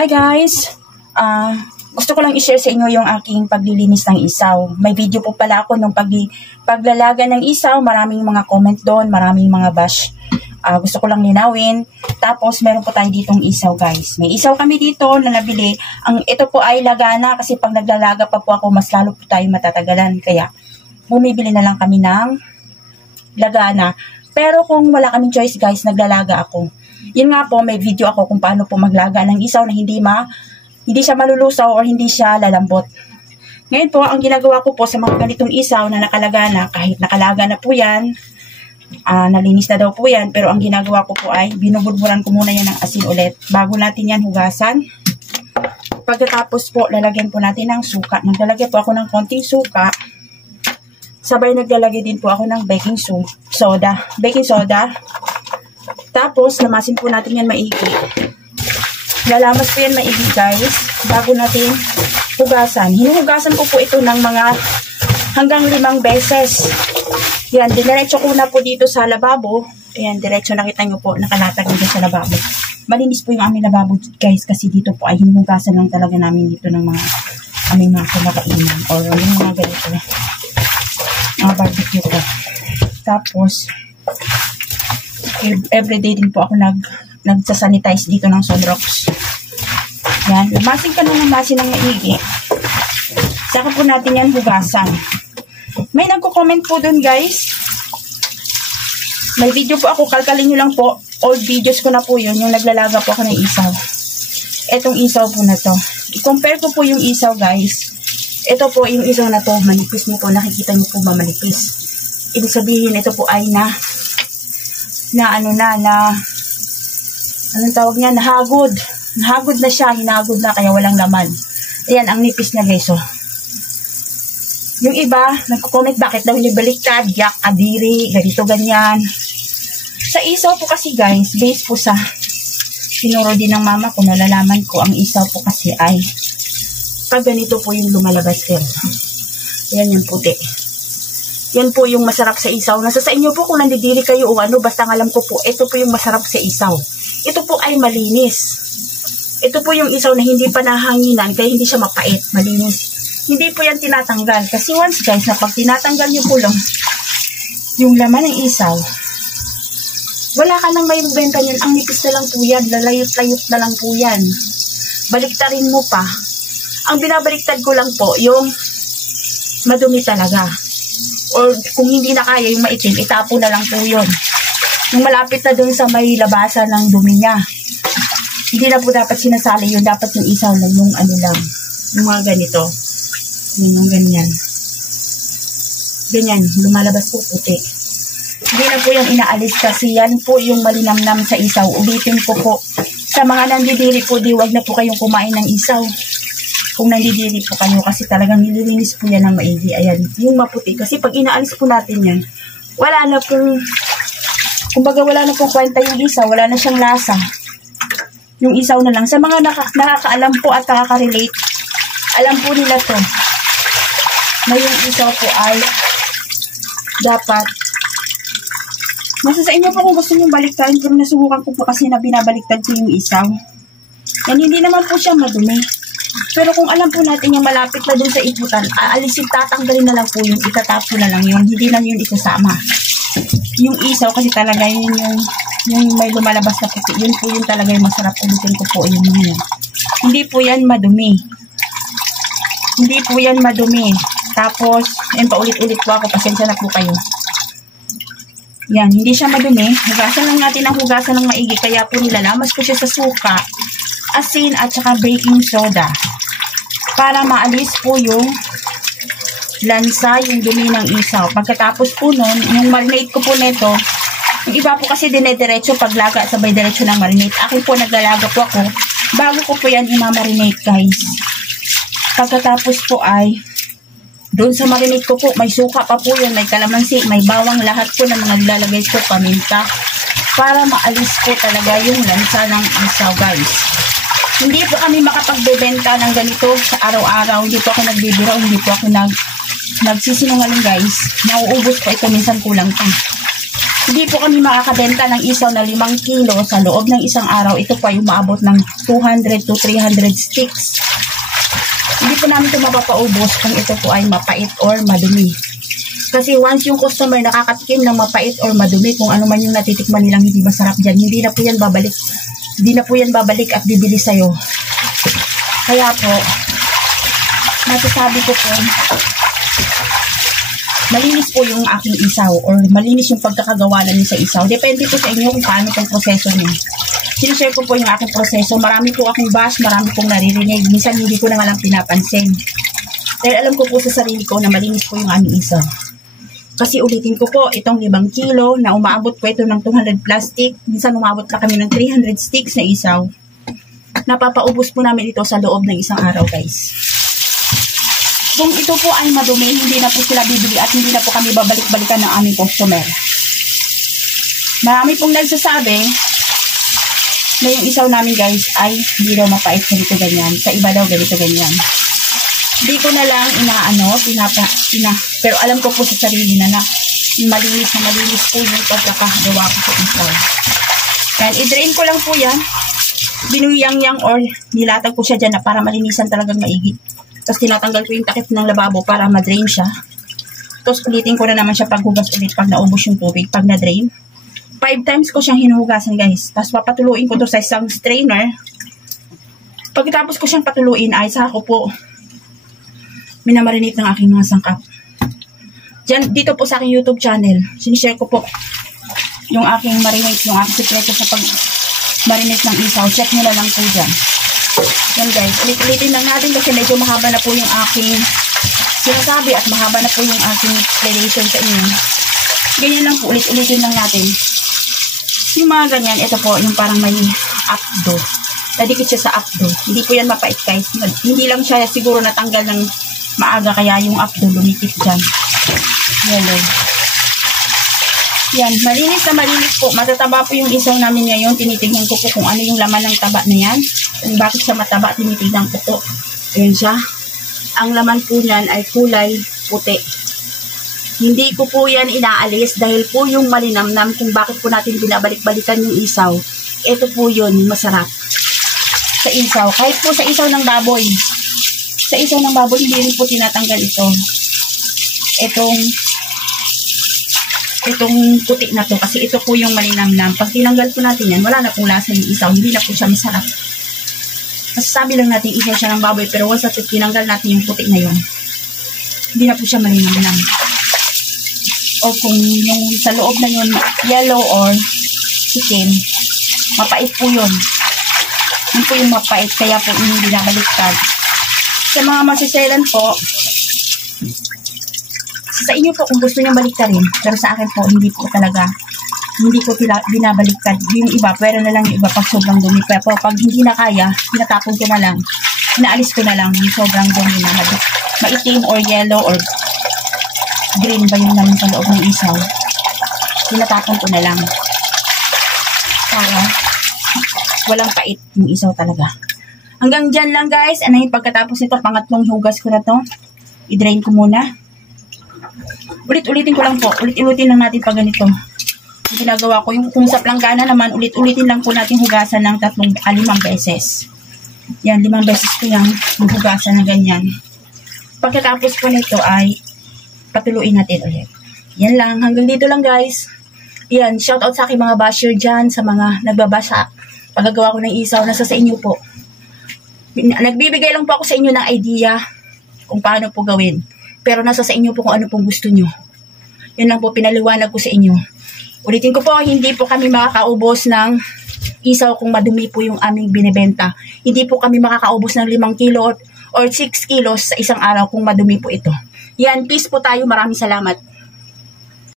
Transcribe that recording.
Hi guys! Gusto ko lang i-share sa inyo yung aking paglilinis ng isaw. May video po pala ako nung paglalaga ng isaw. Maraming mga comment doon, maraming mga bash. Gusto ko lang linawin. Tapos meron po tayo ditong isaw guys. May isaw kami dito na nabili. Ito po ay lagana kasi pag naglalaga pa po ako, mas lalo po tayo matatagalan. Kaya bumibili na lang kami ng lagana. Pero kung wala kaming choice guys, naglalaga ako. Yun nga po, may video ako kung paano po maglaga ng isaw na hindi siya malulusaw or hindi siya lalambot. Ngayon po, ang ginagawa ko po sa mga ganitong isaw na nakalaga na, kahit nakalaga na po yan, nalinis na daw po yan, pero ang ginagawa ko po ay binubudburan ko muna yan ng asin ulit bago natin yan hugasan. Pagkatapos po, lalagyan po natin ng suka. Naglalagay po ako ng konting suka. Sabay naglalagay din po ako ng baking soda. Tapos, lamasin po natin yan maigi. Lalamas po yan maigi guys, bago natin hugasan. Hinuhugasan ko po ito ng mga hanggang 5 beses. Yan, dinerecho ko na po dito sa lababo. Ayan, diretso nakita nyo po, nakalatag dito sa lababo. Malinis po yung aming lababo guys, kasi dito po ay hinuhugasan lang talaga namin dito ng mga aming mga kumakainan or yung mga ganito. Mga barbecue ko. Tapos, everyday din po ako nagsasanitize dito ng Sunrox. Yan. Lamasin ka na lamasin ng maigi. Saka po natin yan hugasan. May nagko-comment po dun guys. May video po ako. Kalkalin nyo lang po. Old videos ko na po yun. Yung naglalaga po ako ng isaw. Etong isaw po na to. I-compare ko po yung isaw guys. Ito po yung isaw na to. Manipis nyo po. Nakikita nyo po ba manipis? Ibig sabihin ito po ay anong tawag niya, nahagod na siya, hinagod na, kaya walang laman. Ayan, ang nipis na guys, oh. Yung iba, nagko-comment, bakit daw nibaliktad, yak, adiri, ganito, ganyan. Sa isaw po kasi guys, base po sa sinuro din ng mama ko, nalalaman ko, ang isaw po kasi ay pag ganito po yung lumalabas sir. Ayan yung puti. Yan po yung masarap sa isaw. Nasa sa inyo po kung nandidiri kayo o ano, basta alam ko po, ito po yung masarap sa isaw. Ito po ay malinis. Ito po yung isaw na hindi pa nahanginan, kaya hindi siya mapait, malinis. Hindi po yan tinatanggal. Kasi once guys, na pag tinatanggal nyo po lang yung laman ng isaw, wala ka nang may benta yan. Ang nipis na lang po yan. Lalayot-layot na lang po yan. Baliktarin mo pa. Ang binabaliktad ko lang po, yung madumi talaga. Or kung hindi na kaya yung maitim, itapo na lang po yun. Yung malapit na dun sa may labasan ng dumi niya. Hindi na po dapat sinasali yun. Dapat yung isaw lang, yung ano lang. Yung mga ganito. Yung ganyan. Ganyan, lumalabas po puti. Hindi na po yung inaalis kasi yan po yung malinamnam sa isaw. Ulitin ko po. Sa mga nandidiri po, wag na po kayong kumain ng isaw. Kung nandidiri po kayo kasi talagang nililinis po yan ng maigi. Ayan, yung maputi. Kasi pag inaalis po natin yan, wala na pong, kumbaga wala na pong kwenta yung isaw, wala na siyang lasa. Yung isaw na lang. Sa mga nakakaalam po at nakaka-relate, alam po nila to na yung isaw po ay dapat, nasa sa inyo po kung gusto nyo baliktarin, pero nasubukan ko po kasi na binabaliktad ko yung isaw. Yan, hindi naman po siya madumi. Pero kung alam po natin yung malapit na dun sa iputan, aalisin, tatanggalin na lang po yun, itatapo na lang yun, hindi lang yun isasama. Yung isaw kasi talaga yun yung may lumalabas na puti, yun po yun talaga yung masarap. Ulitin ko po yun. Hindi po yan madumi. Hindi po yan madumi. Tapos, ayun, paulit-ulit po ako, pasensya na po kayo. Yan, hindi siya madumi. Hugasan lang natin ang hugasan ng maigi, kaya po nilalamas ko siya sa suka, asin at saka baking soda para maalis po yung lansa, yung dumi ng isaw. Pagkatapos po nun, yung marinate ko po nito, yung iba po kasi dinediretso paglaga at sabay diretso ng marinate. Akin po naglalaga po ako bago ko po yan imamarinate guys. Pagkatapos po ay doon sa marinate ko po, may suka pa po yun, may kalamansi, may bawang, lahat po na mga nilalagay ko, paminta, para maalis po talaga yung lansa ng isaw guys. Hindi po kami makapagbebenta ng ganito sa araw-araw. Hindi po ako nagbibiro. Hindi po ako nagsisinungaling guys. Nauubos po ito. Minsan kulang pa. Hindi po kami makakabenta ng isaw na 5 kilo sa loob ng isang araw. Ito po ay umaabot ng 200 to 300 sticks. Hindi po namin ito mapapaubos kung ito po ay mapait or madumi. Kasi once yung customer nakakatikim ng mapait or madumi, kung ano man yung natitikman nilang hindi masarap dyan, hindi na po yan babalik. Hindi na po yan babalik at bibili sa'yo. Kaya po, masasabi ko po, malinis po yung aking isaw or malinis yung pagkakagawa namin sa isaw. Depende po sa inyo kung paano itong proseso niyo. Sinishare ko po yung aking proseso. Marami po akong bash, marami pong naririnig. Minsan hindi ko na nga lang pinapansin. Dahil alam ko po sa sarili ko na malinis po yung aming isaw. Kasi ulitin ko po, itong 5 kilo na umaabot po ito ng 200 plastic. Minsan umabot na kami ng 300 sticks na isaw. Napapaubos po namin ito sa loob ng isang araw, guys. Kung ito po ay madumi, hindi na po sila bibili at hindi na po kami babalik-balikan ng aming customer. Marami pong nagsasabi na yung isaw namin, guys, ay hindi daw mapait ganito ganyan. Sa iba daw ganito ganyan. Hindi ko na lang pero alam ko po sa sarili na malinis po yung pagkakagawa ko sa isaw. Yan, i-drain ko lang po yan. Binuyang-yang or nilatag ko siya dyan na para malinisan talagang maigi. Tapos tinatanggal ko yung takip ng lababo para ma-drain siya. Tapos ulitin ko na naman siya paghugas ulit pag naubos yung tubig, pag na-drain. 5 times ko siyang hinuhugasan, guys. Tapos papatuluin ko to sa isang strainer. Pagkatapos ko siyang patuluin ay saka ko po minamarinate ng aking mga sangkap. Dito po sa aking YouTube channel, sinishare ko po yung aking marinate, yung aking sekreto sa pag-marinate ng isaw. Check nyo na lang po dyan. Yan, guys, ulit-ulitin lang natin kasi medyo mahaba na po yung aking sinasabi at mahaba na po yung aking explanation sa inyo. Ganyan lang po, ulit-ulitin lang natin. Yung mga ganyan, ito po, yung parang may updo. Nadikit siya sa updo. Hindi po yan mapait, guys. Hindi lang siya siguro natanggal ng maaga, kaya yung updo lumikit dyan. Yellow. Yan, malinis na malinis po. Matataba po yung isaw namin ngayon. Tinitignan ko po kung ano yung laman ng taba na yan. Kung bakit siya mataba, tinitignan ko po. Ayan siya. Ang laman po niyan ay kulay puti. Hindi ko po yan inaalis dahil po yung malinamnam kung bakit po natin binabalik-balikan yung isaw. Ito po yun, masarap. Sa isaw. Kahit po sa isaw ng baboy. Sa isaw ng baboy, hindi rin po tinatanggal ito. Itong puti na to. Kasi ito po yung malinamnam. Pag tinanggal po natin yan, wala na pong lasa yung isaw. Hindi na po siya masarap. Masasabi lang natin isaw siya ng baboy. Pero once natin tinanggal natin yung puti na yun, hindi na po siya malinamnam. O kung yung sa loob na yun, yellow or itim, mapait po yun. Yun po yung mapait, kaya po hindi binabaliktad. Sa mga masiselan po, sa inyo po kung gusto nyo baliktarin, pero sa akin po, hindi po talaga, hindi ko binabaliktad. Yung iba, pwera na lang yung iba pag sobrang dumi. Pero pag hindi na kaya, pinatapon ko na lang, inaalis ko na lang yung sobrang dumi na maitim or yellow or green ba yung naman sa loob ng isaw. Pinatapon ko na lang. Para walang pait yung isaw talaga. Hanggang dyan lang, guys. Ano yung pagkatapos nito, pangatlong hugas ko na to. I-drain ko muna. Ulit-ulitin ko lang po. Ulit-ulitin lang natin pag ganito. Yung ginagawa ko, yung kung sa planggana naman, ulit-ulitin lang po natin hugasan ng 5 beses. Yan, 5 beses ko yung hugasan ng ganyan. Pagkatapos po nito ay patuluin natin ulit. Yan lang. Hanggang dito lang, guys. Yan. Shoutout sa aking mga basher dyan, sa mga nagbabasa. Paggagawa ko ng isaw, nasa sa inyo po. Nagbibigay lang po ako sa inyo ng idea kung paano po gawin. Pero nasa sa inyo po kung ano pong gusto nyo. Yan lang po, pinaliwanag ko sa inyo. Ulitin ko po, hindi po kami makakaubos ng isaw kung madumi po yung aming binibenta. Hindi po kami makakaubos ng 5 kilo or 6 kilos sa isang araw kung madumi po ito. Yan, peace po tayo. Maraming salamat.